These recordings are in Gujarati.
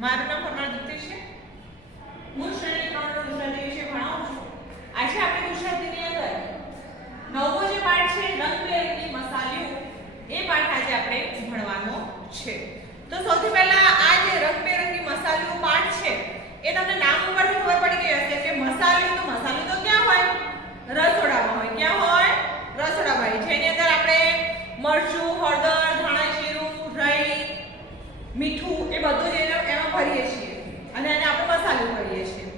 મારું નામ પરમાર દીપ્તિ છે. હું શ્રેણી 3 નો ગુજરાતી વિષય ભણાવું છું. આજે આપણે ગુજરાતીની અંદર નવમો જે પાઠ છે રંગબેરંગી મસાલીઓ એ પાઠ આજે આપણે ભણવાનો છે. તો સૌથી પહેલા આ જે રંગબેરંગી મસાલીઓ પાઠ છે એ તમને નામ ઉપરથી ખબર પડી ગઈ હશે કે મસાલીઓ તો ક્યાં હોય? રસોડામાં હોય. ક્યાં હોય? રસોડામાં હોય. જેની અંદર આપણે મરચું, હળદર, ધાણા જીરું, રાઈ, મીઠું એ બધું જ એમાં ભરીએ છીએ અને એને આપણે મસાલો કરીએ છીએ.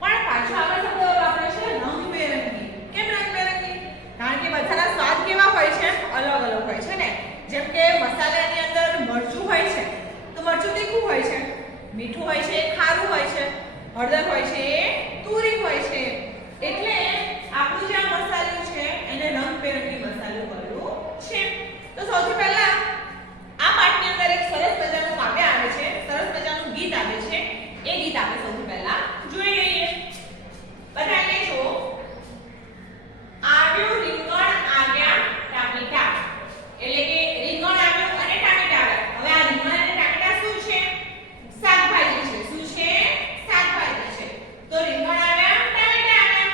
પણ પાછો આગળ શબ્દ વાપરે છે રંગબેરંગી. કેમ રંગબેરંગી? કારણ કે બધાના સ્વાદ કેવા હોય છે? અલગ અલગ હોય છે ને. જેમ કે મસાલાની અંદર મરચું હોય છે તો મરચું તીખું હોય છે, મીઠું હોય છે ખારું હોય છે, હળદર હોય છે તુરી હોય છે. એટલે આપણું જે આ મસાલો છે એને રંગબેરંગી મસાલો કર્યું છે. તો સૌથી પહેલા આ પાઠની અંદર એક સરસ મજાનું કાવ્ય આવે છે, સરસ મજાનું ગીત આવે છે. એ ગીત આપણે સૌથી પહેલા જોઈ લઈએ. બધાને લેજો. આવ્યું રીંગણ આવ્યા ટામેટા. એટલે કે રીંગણ આવ્યું અને ટામેટા આવ્યા. હવે આ રીંગણ અને ટામેટા શું છે? શાકભાજી છે. શું છે? શાકભાજી છે. તો રીંગણ આવ્યા ટામેટા આવ્યા.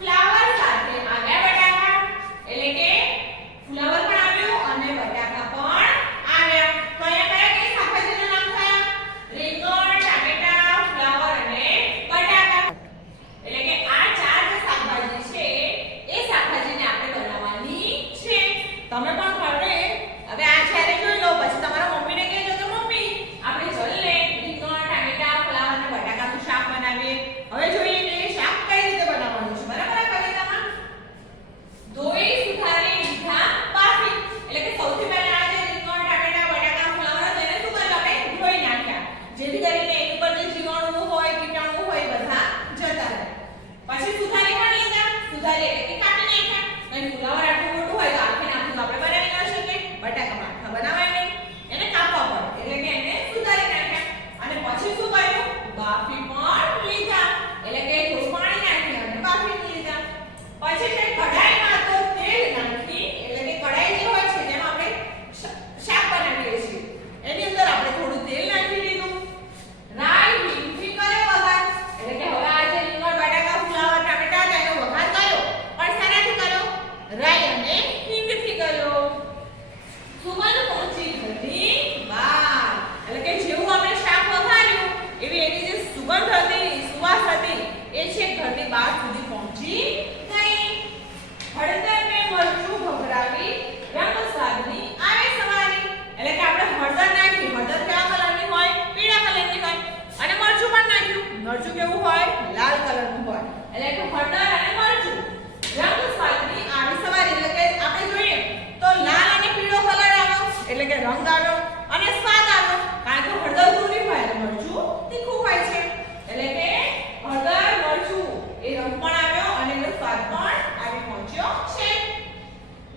ફ્લાવર સાથે આવ્યા બટાકા. એટલે કે ફ્લાવર પણ આવ્યું અને બટાકા પણ આવ્યા. તો અહીંયા કયા કયા શાકભાજીના નામ થયા? રીંગણ, ટામેટા, ફ્લાવર અને બટાકા. એટલે કે આ ચાર જે શાકભાજી છે એ શાકભાજીને આપણે બનાવવાની છે. તમે પણ ઘરે હવે આ જ્યારે જોઈ લો પછી તમારા મમ્મીને કહેજો કે મમ્મી આપણે ચલ ને રીંગણ, ટામેટા, ફ્લાવર અને બટાકાનું શાક બનાવીએ. હવે જોઈએ કે એ શાક કઈ રીતે બનાવવાનું છે. બરાબર? આ કવિતામાં ધોઈ સુધારી લીધા બાફી. એટલે કે સૌથી પહેલા આ જે રીંગણ, ટામેટા, બટાકા, ફ્લાવર તેને શું કર્યું? આપણે ધોઈ નાખ્યા. જેથી કરીને એની ઉપર જે જીવાણુ હોય, કીટાણુ હોય બધા જતા રહે. પછી સુધારી પણ લીધા. સુધારી એટલે કે કાપી નાખ્યા. અને ફ્લાવર આટલું મોટું હોય તો આખે નાખું તો આપણે બનાવી ન શકીએ. બટાકા આખા બનાવાય નહીં. એને કાપવા પડે. એટલે કે એને સુધારી નાખ્યા. અને પછી શું કર્યું? બાફી પણ લીધા. એટલે કે થોડું પાણી નાખી અને બાફી લીધા. પછી છે કઢાઈમાં તો તેલ નાખી. એટલે કે કઢાઈ જે હોય છે જેમાં આપણે શાક બનાવીએ છીએ એની અંદર આપણે થોડું તેલ નાખી દીધું. રાઈ હિંગથી કર્યો વઘાર. એટલે કે હવે આ જે રીંગણ, બટાકા, ફ્લાવર, ટામેટા હતા એનો વઘાર કર્યો. પણ શેનાથી કર્યો? રાઈ અને હિંગથી કર્યો. સુગંધ પહોંચી ઘરની બહાર. એટલે કે જેવું આપણે શાક વઘાર્યું એવી એની જે સુગંધ હતી, સુવાસ હતી એ છે ઘરની બહાર સુધી પહોંચી ગઈ. હળદર ને મરચું ભભરાવી રંગ સ્વાદની આવે સવારી. એટલે કે આપણે હળદર નાખી. હળદર કેવા કલરની હોય? પીળા કલરની હોય. અને મરચું પણ નાખ્યું. મરચું કેવું હોય? લાલ કલરનું હોય. એટલે કે હળદર અને મરચું રંગ સ્વાદની આવે સવારી. એટલે કે આપણે જોઈએ તો લાલ અને પીળો કલર આવ્યો. એટલે કે રંગ આવ્યો અને સ્વાદ આવ્યો. કારણ કે હળદર તુરી હોય અને મરચું તીખું હોય છે. એટલે કે હળદર, મરચું એ રંગ પણ આવ્યો અને એનો સ્વાદ પણ આવી પહોંચ્યો છે.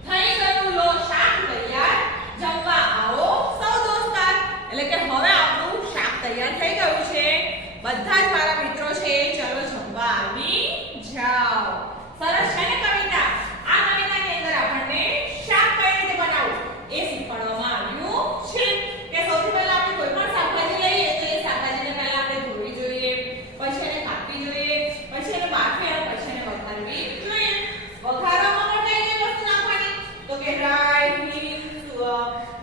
થઈ ગયું લો શાક તૈયાર. જમવા આવો સૌ દોસ્તાર. એટલે કે હવે આપણું શાક તૈયાર થઈ ગયું છે. બધા જ મારા મિત્રો છે ચલો જમવા આવી જાઓ. સરસ છે ને કવિતા? આ કવિતાની અંદર આપણને શાક કઈ રીતે બનાવવું એ શીખવાડવામાં આવ્યું છે. કે સૌથી પહેલા આપણે કોઈ પણ શાકભાજી લઈએ તો એ શાકભાજીને પહેલા આપણે ધોવી જોઈએ, પછી એને કાપવી જોઈએ, પછી એને બાફી અને પછી એને વઘારવી જોઈએ. વઘારવામાં પણ કઈ કઈ વસ્તુ નાખવાની? તો કે રાઈ, હિંગ,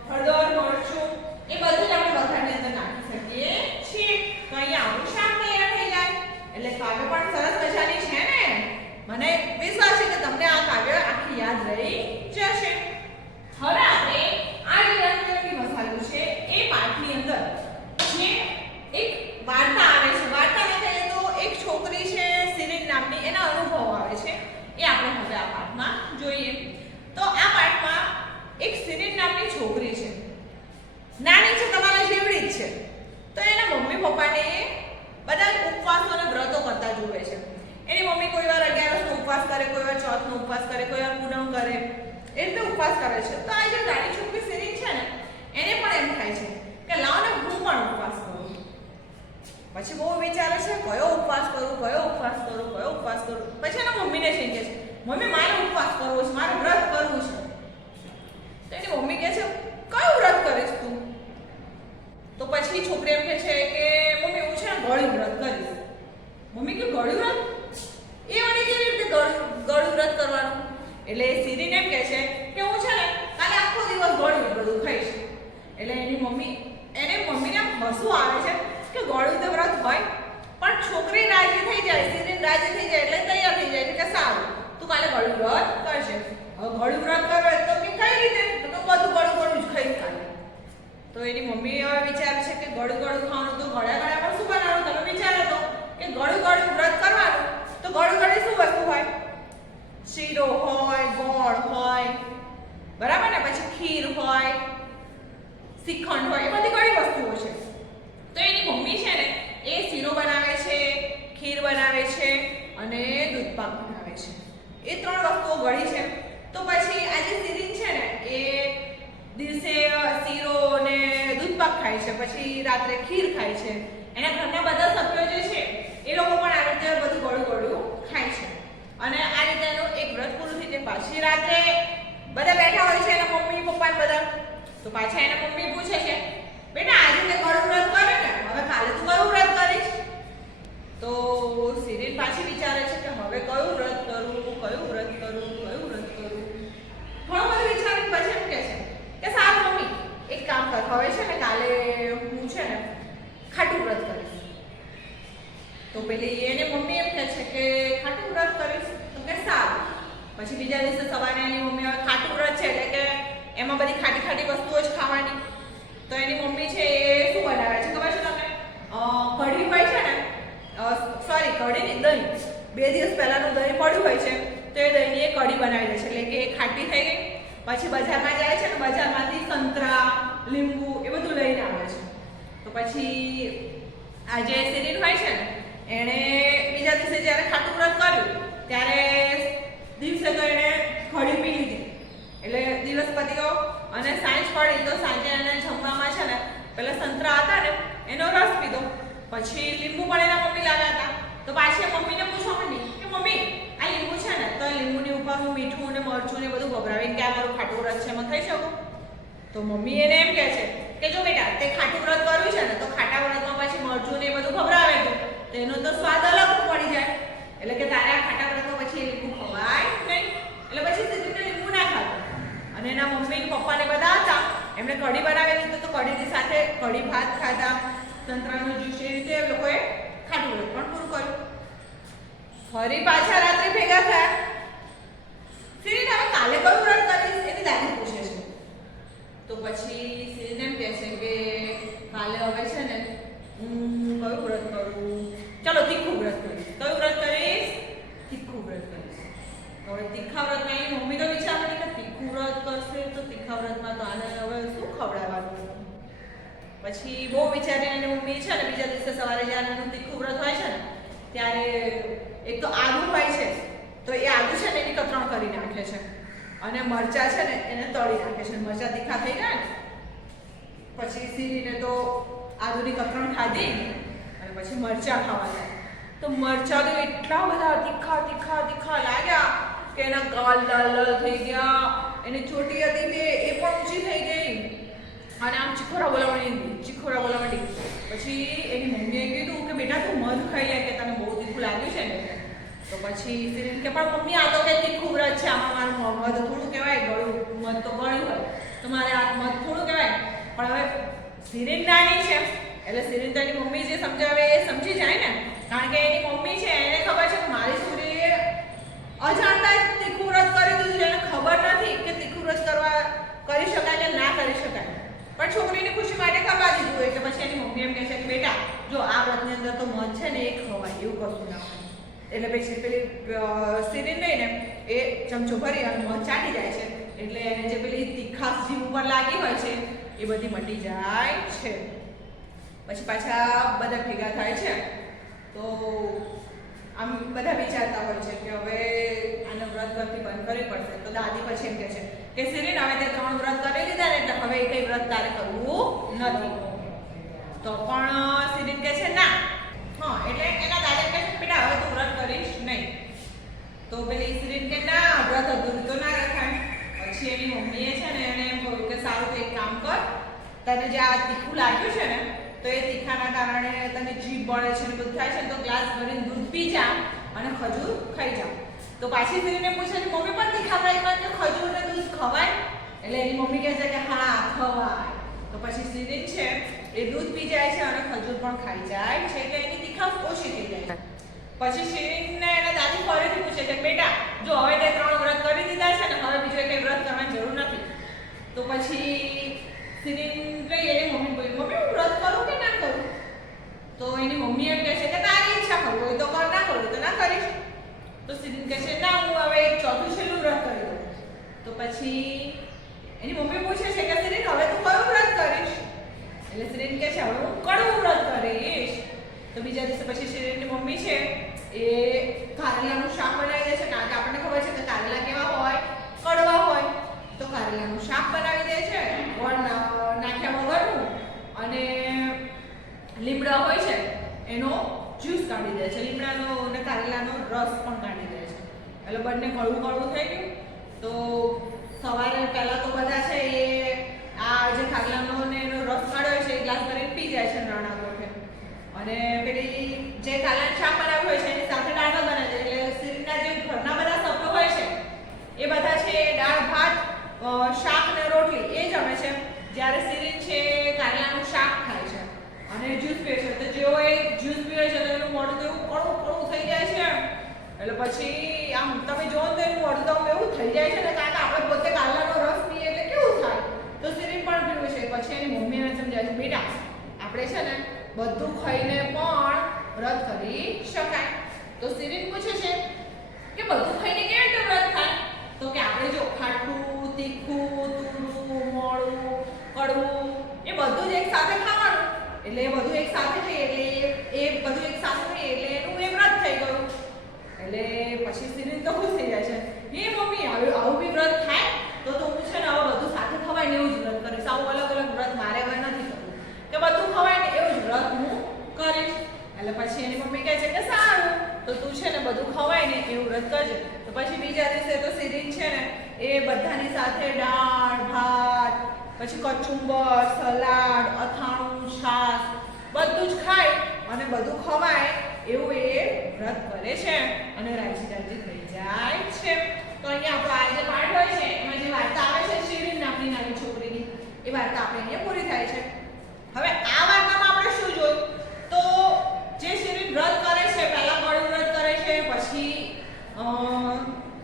હળદર, મરચું એ બધું જ આપણે વઘારની અંદર નાખી શકીએ છીએ. તો અહીંયા આપણું શાક તૈયાર થઈ જાય. એટલે કાવ્ય પણ સરસ મજાની છે ને. મને વિશ્વાસ છે કે તમને આ કાવ્ય આખી યાદ રહી જશે. હવે આપણે આ જે રંગબેરંગી મસાલો છે એ પાઠની અંદર જે એક વાર્તા આવે છે. વાર્તાને કહીએ તો એક છોકરી છે સિરીન નામની, એના અનુભવો આવે છે. એ આપણે હવે આ પાઠમાં જોઈએ. તો આ પાઠમાં એક સિરીન નામની છોકરી છે. નાની છે, તમારા જેવડી જ છે. તો એના મમ્મી પપ્પાને બધા ઉપવાસો અને વ્રતો કરતા જોવે છે. એની મમ્મી કોઈ વાર 11નો ઉપવાસ કરે, કોઈ વાર ચોથનો ઉપવાસ કરે, કોઈ વાર પૂનમ કરે. એ રીતે ઉપવાસ કરે છે. તો આ જે નાની છોકરી સિરીન છે ને એને પણ એમ થાય છે કે લાવ ને હું પણ ઉપવાસ કરું. પછી બહુ વિચારે છે કયો ઉપવાસ કરું, કયો ઉપવાસ કરું, કયો ઉપવાસ કરું. પછી એના મમ્મીને છે કે છે મમ્મી મારે ઉપવાસ કરવો છે, મારે વ્રત કરવું છે. તો એની મમ્મી કહે છે કયું વ્રત કરીશ તું? તો પછી છોકરી એમ કહે છે કે શ્રીખંડ હોય, એ બધી ઘણી વસ્તુઓ છે. તો એની મમ્મી છે ને એ શીરો બનાવે છે, ખીર બનાવે છે અને દૂધપાક બનાવે છે. એ 3 વસ્તુઓ ઘડી છે. તો પછી આજે શિરીન છે ને એ દિવસે શીરો અને દૂધપાક ખાય છે, પછી રાત્રે ખીર ખાય છે. એના ઘરના બધા સભ્યો જે છે એ લોકો પણ આ રીતે બધું ગળું ખાય છે. અને આ રીતે એનું એક વ્રત પૂરું થઈ જાય. પાછી રાત્રે બધા બેઠા હોય છે એના મમ્મી પપ્પા બધા. તો પાછા એના મમ્મી પૂછે છે, બેટા આજે તે ગળું વ્રત કરે ને, હવે કાલે તું કયું વ્રત કરીશ? તો શિરીન પાછી વિચારે છે કે હવે કયું વ્રત કરું. ઘણું બધું વિચારીને પછી એમ કહે છે કે સારું મમ્મી એક કામ કર, હવે છે ને કાલે હું છે ને ખાટું વ્રત કરીશ. તો પેલી એને મમ્મી એમ કહે છે કે ખાટું વ્રત કરીશ? તો કે સારું. પછી બીજા દિવસે સવારે એની મમ્મી હવે ખાટું વ્રત છે એટલે કે એમાં બધી ખાટી વસ્તુઓ જ ખાવાની. તો એની મમ્મી છે એ શું બનાવે છે ખબર છે તમને? કઢી હોય છે ને, સોરી કઢી નહીં, દહીં. 2 દિવસ પહેલાનું દહીં પડ્યું હોય છે તો એ દહીંની એ કઢી બનાવી દે છે, એટલે કે ખાટી થઈ ગઈ. પછી બજારમાં જાય છે ને, બજારમાંથી સંતરા, લીંબુ એ બધું લઈને આવે છે. તો પછી આ જે શિરીન હોય છે ને એણે બીજા દિવસે જ્યારે ખાટું વ્રત કર્યું ત્યારે દિવસે તો એણે કઢી પી લીધી. એટલે દિવસ પતી ગયો અને સાંજ પડી તો સાંજે એને જમવામાં છે ને પેલા સંતરા હતા ને એનો રસ પીધો. પછી લીંબુ પણ એના મમ્મી લાવ્યા હતા. તો પાછી મમ્મીને પૂછવા માંડી કે મમ્મી આ લીંબુ છે ને, તો લીંબુની ઉપર હું મીઠું ને મરચું ને બધું ભભરાવીને કે આ મારું ખાટું વ્રત છે એમાં ખાઈ શકું? તો મમ્મી એને એમ કહે છે કે જો બેટા તે ખાટું વ્રત કર્યું છે ને તો ખાટા વ્રતમાં પછી મરચું ને એ બધું ભભરાવે તો એનો તો સ્વાદ અલગ પડી જાય. એટલે કે તારે આ ખાટા વ્રતમાં પછી લીંબુ ખવાય નહીં. એટલે પછી સીધું લીંબુ ના ખાતું. અને એના મમ્મી પપ્પાને બધા હતા એમણે કઢી બનાવેલી તો કઢીની સાથે કઢી ભાત ખાધા, સંતરાનું જ્યુસ, એ રીતે એ લોકોએ ખાટું વ્રત પણ પૂરું કર્યું. ફરી પાછા રાત્રે ભેગા થયા. શિરીન હવે કાલે કયું વ્રત કરીશ એની દાદી પૂછે છે. તો પછી શિરીન એમ કહે છે કે કાલે હવે છે ને હું કયું વ્રત કરું? ચલો તીખું વ્રત કરીશ. કયું વ્રત કરીશ? તીખું વ્રત કરીશ. હવે તીખા વ્રતમાં એની મમ્મી તો વિચાર કરી કે તીખું વ્રત કરશે તો તીખા વ્રતમાં તો આને હવે શું ખવડાવવાનું? પછી બહુ વિચારીને એની મમ્મી છે ને બીજા દિવસે સવારે જ્યારે એનું તીખું વ્રત હોય છે ને ત્યારે એક તો આદુ હોય છે તો એ આદુ છે ને એની કતરણ કરી નાખે છે અને મરચા છે ને એને તળી નાખે છે. મરચા તીખા થઈ ગયા ને પછી શિરીને તો આદુની કતરણ ખાધી અને પછી મરચા ખાવા લાગ્યા. તો મરચા તો એટલા બધા તીખા લાગ્યા કે એના ગાલ લાલ થઈ ગયા. એની ચોટી હતી તે એ પણ ઊંચી થઈ ગઈ અને આમ ચીખોરા બોલાવા માંડી. પછી એની મમ્મીએ કીધું કે બેટા તું મધ ખાઈ લે કે તને બહુ તીખું લાગ્યું છે ને. તો પછી શિરીન કે પણ મમ્મી આ તો કે તીખું વ્રત છે, આમાં મારું મધ થોડું કહેવાય, ગળું મધ તો ગળ્યું હોય તો મારે આ મધ થોડું કહેવાય. પણ હવે શિરીન નાની છે એટલે શિરીન તો એની મમ્મી જે સમજાવે એ સમજી જાય ને, કારણ કે એની મમ્મી છે એને ખબર છે કે મારી છોકરીએ અજાણતા જ તીખું વ્રત કરી દીધું છે. એને ખબર નથી કે તીખું વ્રત કરી શકાય કે ના કરી શકાય, પણ છોકરીની ખુશી માટે કરવા દીધું. એટલે પછી એની મમ્મી એમ કહે છે કે બેટા જો આ વ્રતની અંદર તો મધ છે ને એ ખવાય, એવું કશું ના હોય. એટલે પછી પેલી શિરીન લઈને એ ચમચો ભરી અને મધ ચાટી જાય છે. એટલે એને જે પેલી તીખાશ જીભ ઉપર લાગી હોય છે એ બધી મટી જાય છે. પછી પાછા બધા ભેગા થાય છે તો આમ બધા વિચારતા હોય છે કે હવે આને વ્રત કરતી બંધ કરવી પડશે. તો દાદી પછી એમ કહે છે કે શિરીન હવે તે 3 વ્રત કરી લીધા ને એટલે હવે એ કઈ વ્રત તારે કરવું નથી. તો પણ શિરીન કહે છે ના. એટલે એના દાદા કહે છે બેટા હવે તું વ્રત કરીશ નહીં. તો પેલી શિરીન કે ના વ્રત અધૂરું તો ના રખાય. પછી એની મમ્મીએ છે ને એને એમ કહ્યું કે સારું તો એક કામ કર, તને જે આ તીખું લાગ્યું છે ને તો એ તીખાના કારણે તને જીભ બળે છે ને બધું થાય છે ને તો ગ્લાસ ભરીને દૂધ પી જા અને ખજૂર ખાઈ જા. તો પાછી શિરીને પૂછે છે મમ્મી પણ તીખા વ્રતમાં કે ખજૂર ને દૂધ ખવાય? એટલે એની મમ્મી કહે છે કે હા ખવાય. તો પછી શિરીન છે એ દૂધ પી જાય છે અને ખજૂર પણ ખાઈ જાય છે એટલે એની તીખાશ ઓછી થઈ જાય. પછી શિરીનને એના દાદી ફરીથી પૂછે છે બેટા જો હવે તે 3 વ્રત કરી દીધા છે ને હવે બીજો એક વ્રત કરવાની જરૂર નથી. તો પછી શિરીન ગઈ એની મમ્મી બોલી મમ્મી હું વ્રત કરું કે ના કરું? તો એની મમ્મી એમ કહે છે કે તારી ઈચ્છા કરવું હોય તો કર, ના કરવું તો ના કરીશ. તો શિરીન કહે છે ના હું હવે એક ચોથું છેલ્લું વ્રત કરી દઉં. તો પછી એની મમ્મી પૂછે છે કે શિરીન હવે તું કયું વ્રત કરીશ? એની મમ્મી છે એ કારેલાનું શાક બનાવી દે છે, કારણ કે આપણને ખબર છે કે કારેલા કેવા હોય, કડવા હોય. તો કારેલાનું શાક બનાવી દે છે, ગોળ નાખ્યા વગરનું, અને લીમડા હોય છે એનો જ્યુસ કાઢી દે છે, લીમડાનો અને કારેલાનો રસ પણ કાઢી દે છે. એટલે બંને કડવું કડવું થઈ ગયું. તો સવારે પહેલા તો બધા છે એ આ જે કારેલાનો ને એનો રસ કાઢ્યો છે એ ગ્લાસ ભરીને પી જાય છે નાના ગોઠે. અને પેલી જે કારેલાનું શાક બનાવ્યું હોય છે એની સાથે દાળ ભાત બનાવી દે. એટલે શરીરના જે ઘરના બધા સભ્યો હોય છે એ બધા છે દાળ ભાત, શાક ને રોટલી એ જમે છે, જ્યારે શરીર છે કારેલાનું શાક ખાય છે અને જ્યુસ પીએ છે. તો જેવો એ જ્યુસ પીવે છે તો એનું મોઢું તો એવું કડવું કડવું થઈ જાય છે. એટલે પછી આમ તમે જોવો તો એનું મોઢું તો એવું થઈ જાય છે ને, કારણ કે આપણે પોતે કારેલાનો રસ પીએ એટલે કેવું થાય. તો શરીર પણ પીવું છે. પછી એની મમ્મી એને સમજાવે છે, બેટા આપણે છે ને બધું ખાઈને પણ વ્રત કરી શકાય. તો શરીર પૂછે છે કે બધું ખાઈને કેવી રીતે વ્રત થાય? તો કે આપણે જો ખાટું, તીખું, તુરું, મોળું, કડવું એ બધું જ એક સાથે ખાવાનું. એટલે એ બધું એક સાથે થઈ એટલે એ બધું એક સાથે થઈ એટલે એનું એ વ્રત થઈ ગયું. એટલે પછી શરીર તો ખુશ થઈ જાય છે, એ મમ્મી આવું બી વ્રત થાય તો હું છે ને હવે બધું સાથે ખવાય ને એવું જ વ્રત કરીશ. આવું અલગ અલગ વ્રત મારે હવે નથી કરવું, કે બધું ખવાય ને એવું જ વ્રત હું કરીશ. એટલે પછી એની મમ્મી કહે છે કે સારું, તો તું છે ને બધું ખવાય ને એવું વ્રત કરજે. તો પછી બીજા દિવસે તો શરીર છે ને એ બધાની સાથે દાળ ભાત, પછી કચુંબર, સલાડ, અથાણું, છાશ બધું જ ખાય અને બધું ખવાય એવું એ વ્રત કરે છે અને રાજી રાજી થઈ જાય છે. તો અહીંયા આપણો આ જે પાઠ હોય છે એમાં જે વાર્તા આવે છે શિરીન નામની નાની છોકરીની, એ વાર્તા આપણે અહીંયા પૂરી થાય છે. હવે આ વાર્તામાં આપણે શું જોયું? તો જે શિરીન વ્રત કરે છે, પહેલા કડવું વ્રત કરે છે, પછી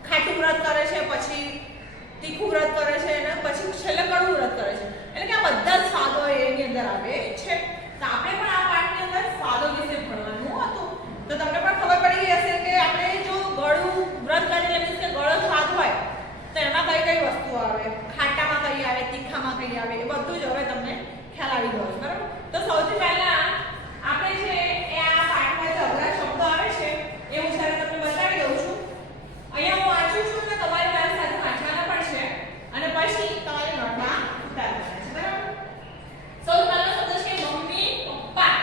ખાટું વ્રત કરે છે, પછી તીખું વ્રત કરે છે અને પછી છેલ્લે કડવું વ્રત કરે છે. એટલે કે આ બધા જ સ્વાદો એની અંદર આવે છે. તો આપણે પણ આ પાઠની અંદર સ્વાદો વિશે ભણવાનું હતું. તો તમને પણ ખબર પડી ગઈ હશે કે આપણે જો ગળું વ્રત કરીએ એટલે કે ગળો સ્વાદ હોય તો એમાં કઈ કઈ વસ્તુઓ આવે, ખાટામાં કઈ આવે, તીખામાં કઈ આવે, એ બધું જ હવે તમને ખ્યાલ આવી ગયો છે, બરાબર? તો સૌથી પહેલા આપણે છે એ આ પાઠમાં જે અઘરા શબ્દો આવે છે એ હું જ્યારે તમને બતાવી દઉં છું. અહીંયા હું વાંચું છું અને તમારે મારી સાથે વાંચવાના પણ છે અને પછી તમારે નોટમાં ઉતારવાના છે, બરાબર? સૌથી પહેલો શબ્દ છે મમ્મી પપ્પા.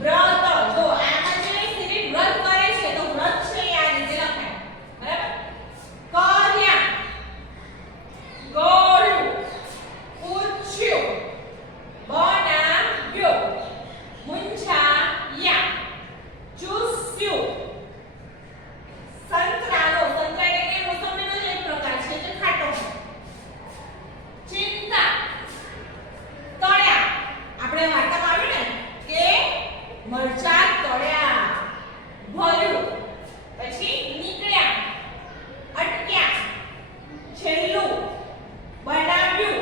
વ્રત, જો આમાં જે શિરીન વ્રત કરે છે તો વ્રત છે આ રીતે લખાય, બરાબર? કર્યા, ગોળું, પૂછ્યું, બનાવ્યો, મૂંઝાયા, ચૂસ્યું. સંતરાનો, સંતરા એટલે કે મોસંબીનો જ એક પ્રકાર છે જે ખાટો છે. ચિંતા, તળ્યા, આપણે વાર્તામાં આવ્યું ને કે મરચાં તળ્યા, ભર્યું, પછી નીકળ્યા, અટક્યા, છેલ્લું, બનાવ્યું,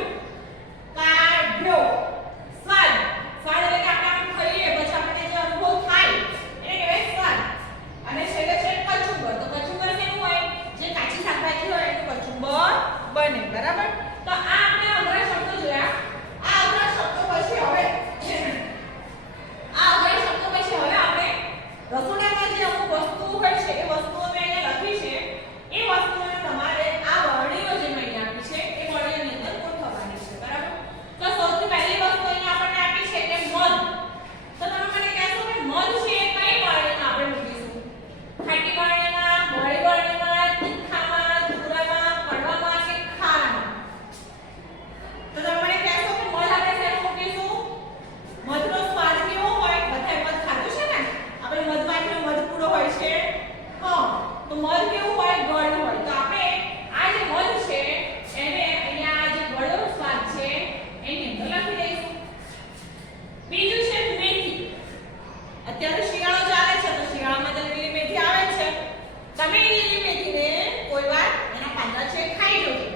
કાઢ્યો. સ્વાદ, સ્વાદ એટલે કે આપણે આમ ખાઈએ પછી આપણને જે અનુભવ થાય એને કહેવાય સ્વાદ. અને છેલ્લે છે કચુંબર. તો કચુંબર કેવું હોય? જે કાચી શાકભાજી હોય એનું કચુંબર બને, બરાબર? તો આ આપણે અઘરા શબ્દો જોયા. આ અઘરા શબ્દો પછી હવે આપણે રસોડામાં જે અમુક વસ્તુઓ હોય છે એ વસ્તુઓ મેં અહીંયા લખી છે. એ વસ્તુઓને તમારે આ વર્ણીઓ જે મેં આપી છે એ વર્ણીની અંદર ગોઠવવાની છે, બરાબર? તો સૌથી પહેલી વસ્તુ અહીંયા આપણને આપી છે કે મધ. તો તમે મને કહેશો કે મધ છે એ કઈ વર્ણીમાં આપણે મૂકીશું? ખાટી વર્ણીમાં, મોળી વર્ણીમાં, તીખામાં, તુરામાં, કડવામાં કે ખારામાં? તો તમે મને કહેશો કે મધ આપણે શેમાં મૂકીશું? મધનો સ્વાદ કેવો હોય? બધાએ મધ ખાધું છે ને? આપણે મધમાખીનો મધ પૂરો હોય છે. હા, તો મધ કેવું હોય? ગળ હોય. તો આપણે આ જે મધ છે એને અહીંયા જે ગળનો સ્વાદ છે એની અંદર લખી દઈશું. બીજું છે મેથી. અત્યારે શિયાળો ચાલે છે તો શિયાળામાં તો લીલી મેથી આવે છે. તમે લીલી મેથીને કોઈવાર એના પાંદડા છે ખાઈ જોજો.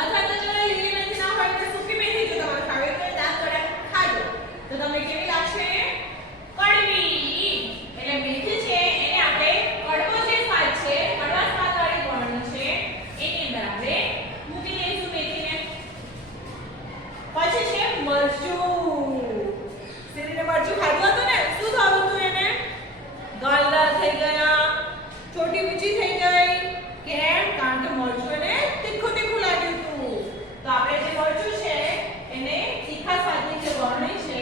અથવા તો જો લીલી મેથી ના હોય તો સૂકી મેથી જો તમારે ખાવી હોય તો દાંત વડા ખાજો. તો તમને કેવી લાગશે? કડવી. એટલે મેથી છે એને આપણે કડવો જે સ્વાદ છે, કડવા સ્વાદવાળી વર્ણ છે એની અંદર આપણે મૂકી દઈશું મેથીને. પછી છે મરચું. શેરીને મરચું ખાધું હતું ને, શું થયું હતું એને? ગાલ લાલ થઈ ગયા, ચોટી ઊંચી થઈ ગઈ. કેમ? કારણ કે મરચું એને તીખું તીખું લાગ્યું હતું. તો આપણે જે મરચું છે એને તીખા સ્વાદની જે વર્ણી છે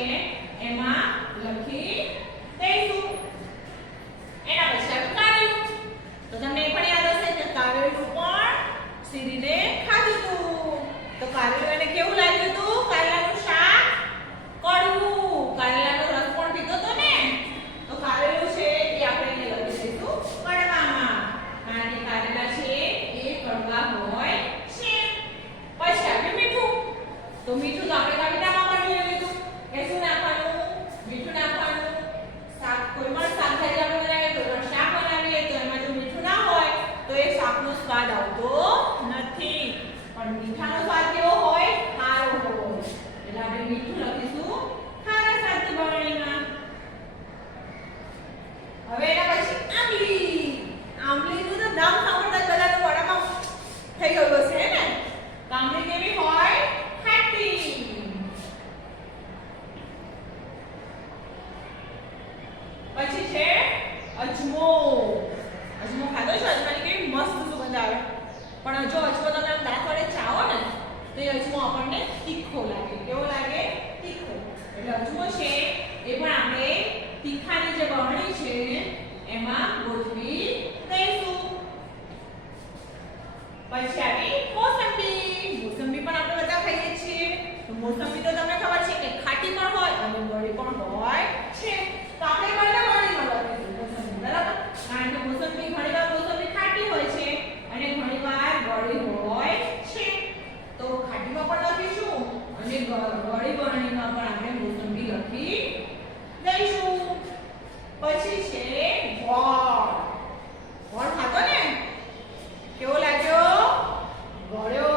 એમાં લખી દઈશું. એના પછી આપણે કારેલું. તો તમને એ પણ યાદ હશે કે કારેલું પણ સીરીને ખાધું હતું. તો કારેલું એને કેવું લાગ્યું હતું? કારેલાનું શાક કડવું. કારેલાનો રસ પણ પીધો તો ને. તો કારેલું છે એ આપણે એને લખી દઈશું કડવામાં. કારણ કે કારેલા છે એ કડવા હોય છે. પછી આપણે મીઠું. તો મીઠું તો આપણે ટામેટામાં પણ જોઈ લીધું કે શું નાખવાનું? મીઠું નાખવાનું. શાક કોઈ પણ શાકભાજી આપણે બનાવીએ, કોઈ પણ શાક બનાવીએ તો એમાં જો મીઠું ના હોય તો એ શાકનો સ્વાદ આવતો નથી. પણ મીઠાનો સ્વાદ કેવો હોય? ખારો હોય. એટલે આપણે મીઠું લખીશું ખારા સ્વાદની વર્ણીમાં. હવે એના પછી આંબલી. આંબલીનું તો નામ સાંભળતા બધાનું મોઢામાં થઈ ગયું હશે ને. આંબલી કેવી હોય? ખાટી. પછી છે અજમો. અજમો ખાધો છે? અજમાની કેવી મસ્ત સુગંધ આવે. પણ જો અજમો તમે આમ દાંત વડે ચાવો ને તો એ અજમો આપણને તીખો લાગે. કેવો લાગે? તીખો. એટલે અજમો છે એ પણ આપણે તીખાની જે વર્ણી છે એમાં ગોઠવી દઈશું. પછી આવી મોસંબી. મોસંબી પણ આપણે બધા ખાઈએ છીએ. તો મોસંબી તો તમને ખબર છે કે ખાટી પણ હોય અને ગળી પણ હોય છે. તો આપણે બંને વર્ણીમાં લખીશું મોસંબી. બરાબર? કારણ કે મોસંબી ઘણીવાર મોસંબી ખાટી હોય છે અને ઘણીવાર ગળી હોય છે. તો ખાટીમાં પણ લખીશું અને ગળી વર્ણીમાં પણ આપણે મોસંબી લખી દઈશું. પછી છે ગોળ. ગોળ ખાતો ને? કેવો લાગ્યો? ગળ્યો.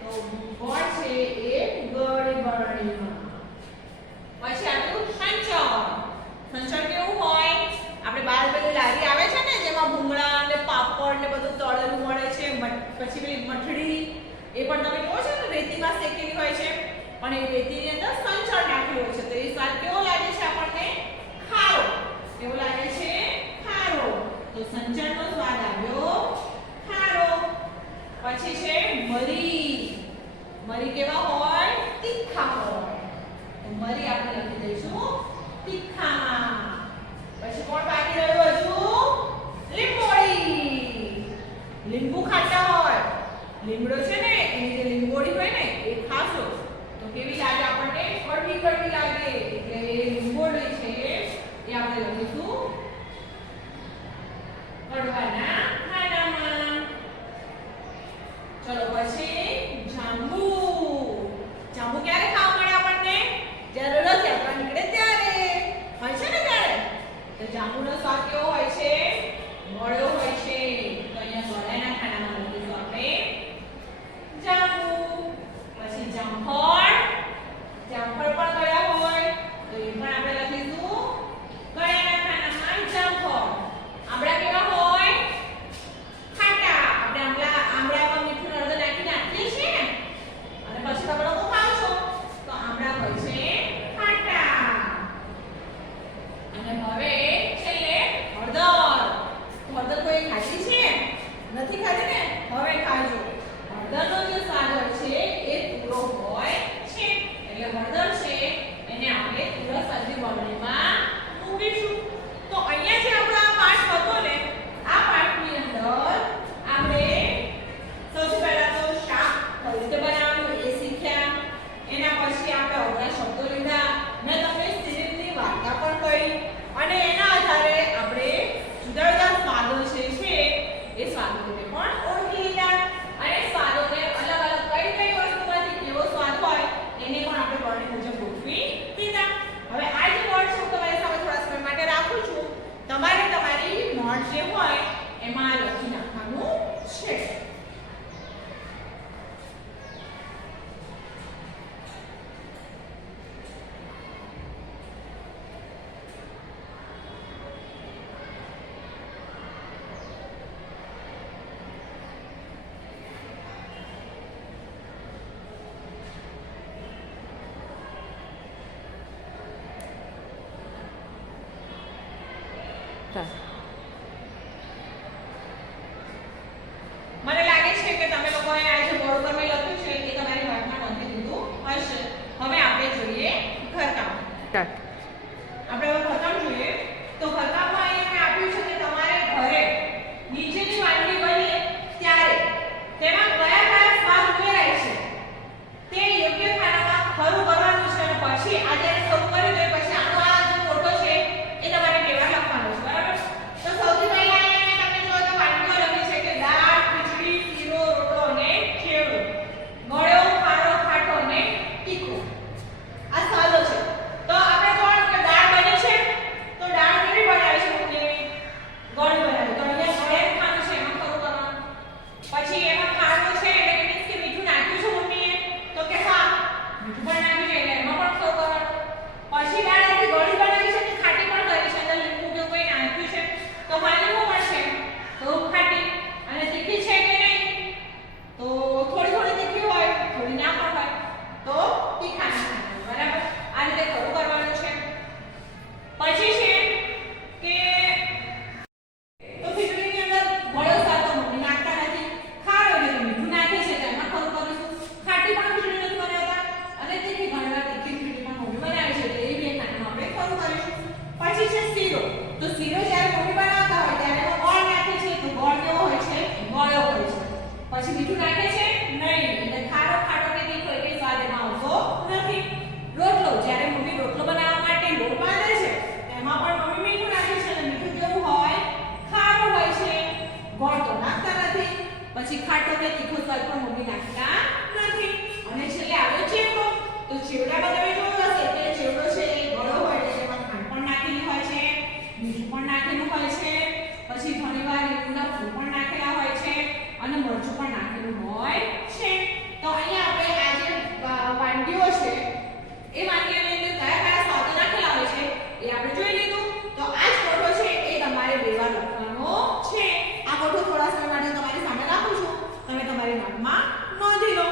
તો ગોળ છે એ ગળી વર્ણીમાં. પછી આવ્યું સંચળ. સંચળ કેવું હોય? આપણે બહાર પેલી લારી આવે છે ને જેમાં ભૂંગળા ને પાપડ ને બધું તળેલું મળે છે. પછી પેલી મઠડી એ પણ તમે જોવો છો ને રેતીમાં શેકેલી હોય છે. પણ એ રેતીની અંદર સંચળ નાખેલું હોય છે. તો એ સ્વાદ કેવો લાગે છે આપણને? ખારો. કેવો લાગે છે? ખારો. તો સંચળનો સ્વાદ આવ્યો ખારો. પછી છે મરી. મરી કેવા હોય? તીખા હોય. તો મરી આપણે લખી દઈશું તીખામાં. પછી કોણ બાકી રહ્યું હજુ? લીંબોળી. લીંબુ ખાટા હોય. લીમડો છે ને એની જે લીંબોળી હોય ને એ ખાશો તો કેવી લાગે આપણને? કડવી કડવી લાગે. એટલે એ લીંબોળી છે એ આપણે લખીશું કડવાના ખાનામાં. ચલો પછી જાંબુ. જાંબુ ક્યારે ખાવા મળે આપણને? જ્યારે રથયાત્રા નીકળે ત્યારે. હોય છે ને ત્યારે. તો જાંબુનો સ્વાદ કેવો હોય છે? ગળ્યો હોય છે. તો અહીંયા ગળાના ખાનામાં લખીશું આપણે મને લાગે છે કે તમે લોકોએ આ જે બોર્ડ પર મેં લખ્યું છે એ તમારી નોટમાં નોંધી દીધું હશે. હવે આપણે જોઈએ ઘરકામ. આપણે હવે ઘરકામ જોઈએ તો ઘરકામમાં અહીંયા મેં આપ્યું છે કે તમારે ઘરે નીચેની વાનગી બને ત્યારે તેમાં કયા કયા સ્વાદ ઉમેરાય છે તે યોગ્ય ખાનામાં ખરું કરવાનું છે અને પછી આ જ્યારે શરૂ કરી દો પછી આનો આ જે ફોટો છે એ તમારે પેપર લખવાનો છે બરાબર. તો સૌથી પહેલા અહીંયા તમે જો તો વાનગીઓ લખી છે કે દાળ, ખીચડી, શીરો, રોટલો અને ચેવડો, ગળ્યો, ખારો, ખાટો અને તીખો. આ સ્વાદો છે. તો આપણે જોવાનું કે દાળ બને છે તો દાળ કેવી બનાવી છે મમ્મી? ગળી બનાવી. તો અહીંયા ગળે ખાવાનું છે એમાં ખરું કરવાનું. પછી એમાં ખારો છે એટલે કે મીન્સ કે મીઠું નાખ્યું છે મમ્મીએ તો કે હા મીઠું પણ નાખ્યું છે એટલે એમાં પણ ખરું કરવાનું. પછી દાળ આપણી ગળી બનાવી છે કે ખાટી પણ કરી છે અંદર લીંબુ કે કોઈ નાખ્યું છે તો હા લીંબુ પણ છે તો ખાટી. અને તીખી છે કે નહીં તો થોડી થોડી તીખી હોય થોડી ના પણ હોય તો તીખા નાખવાનું બરાબર. આ રીતે ખરું કરવાનું છે. પછી છે કે તો ખીચડીની અંદર ગળ્યો સ્વાદ તો મમ્મી નાખતા નથી, ખારો એટલે મીઠું નાખે છે તો એમાં ખરું કરીશું. ખાટી પણ ખીચડી નથી બનાવતા અને તીખી ઘણીવાર તીખી ખીચડી પણ મમ્મી બનાવે છે એટલે એ બે ખાનામાં આપણે ખરું કરીશું. પછી છે શીરો. તો શીરો જ્યારે મમ્મી બનાવતા હોય ત્યારે એમાં ગોળ નાખે છે તો ગોળ કેવો હોય છે? ગળ્યો હોય છે. પછી મીઠું નાખે છે નહીં એટલે ખારો ખાટો કે તીખો એ સ્વાદ એમાં આવતો નથી. રોટલો જ્યારે મમ્મી રોટલો બનાવવા માટે લોટ બાંધે છે એમાં પણ મમ્મી મીઠું નાખે છે અને મીઠું કેવું હોય? ખારું હોય છે. ગોળ તો નાખતા નથી. પછી ખાટો કે તીખો સ્વાદ પણ મમ્મી નાખતા નથી. અને છેલ્લે આવ્યો ચેવડો. તો ચેવડામાં તમે જોયું હશે કે ચેવડો છે એ ગળો હોય એટલે એમાં ખાંડ પણ નાખેલી હોય છે, મીઠું પણ નાખેલું હોય છે, પછી ઘણીવાર લીંબુના ફૂલ પણ નાખેલા હોય છે અને મરચું પણ નાખેલું હોય છે. તો અહીંયા આપણે આ જે વાનગીઓ છે એ વાનગીઓની અંદર કયા કયા સ્વાદો નાખેલા હોય છે એ આપણે જોઈ લીધું. તો આ જ ફોટો છે એ તમારે બે વાર લખવાનો છે. આ ફોટો થોડા સમય માટે તમારી સામે રાખું છું, તમે તમારી નોટમાં નોંધી લો.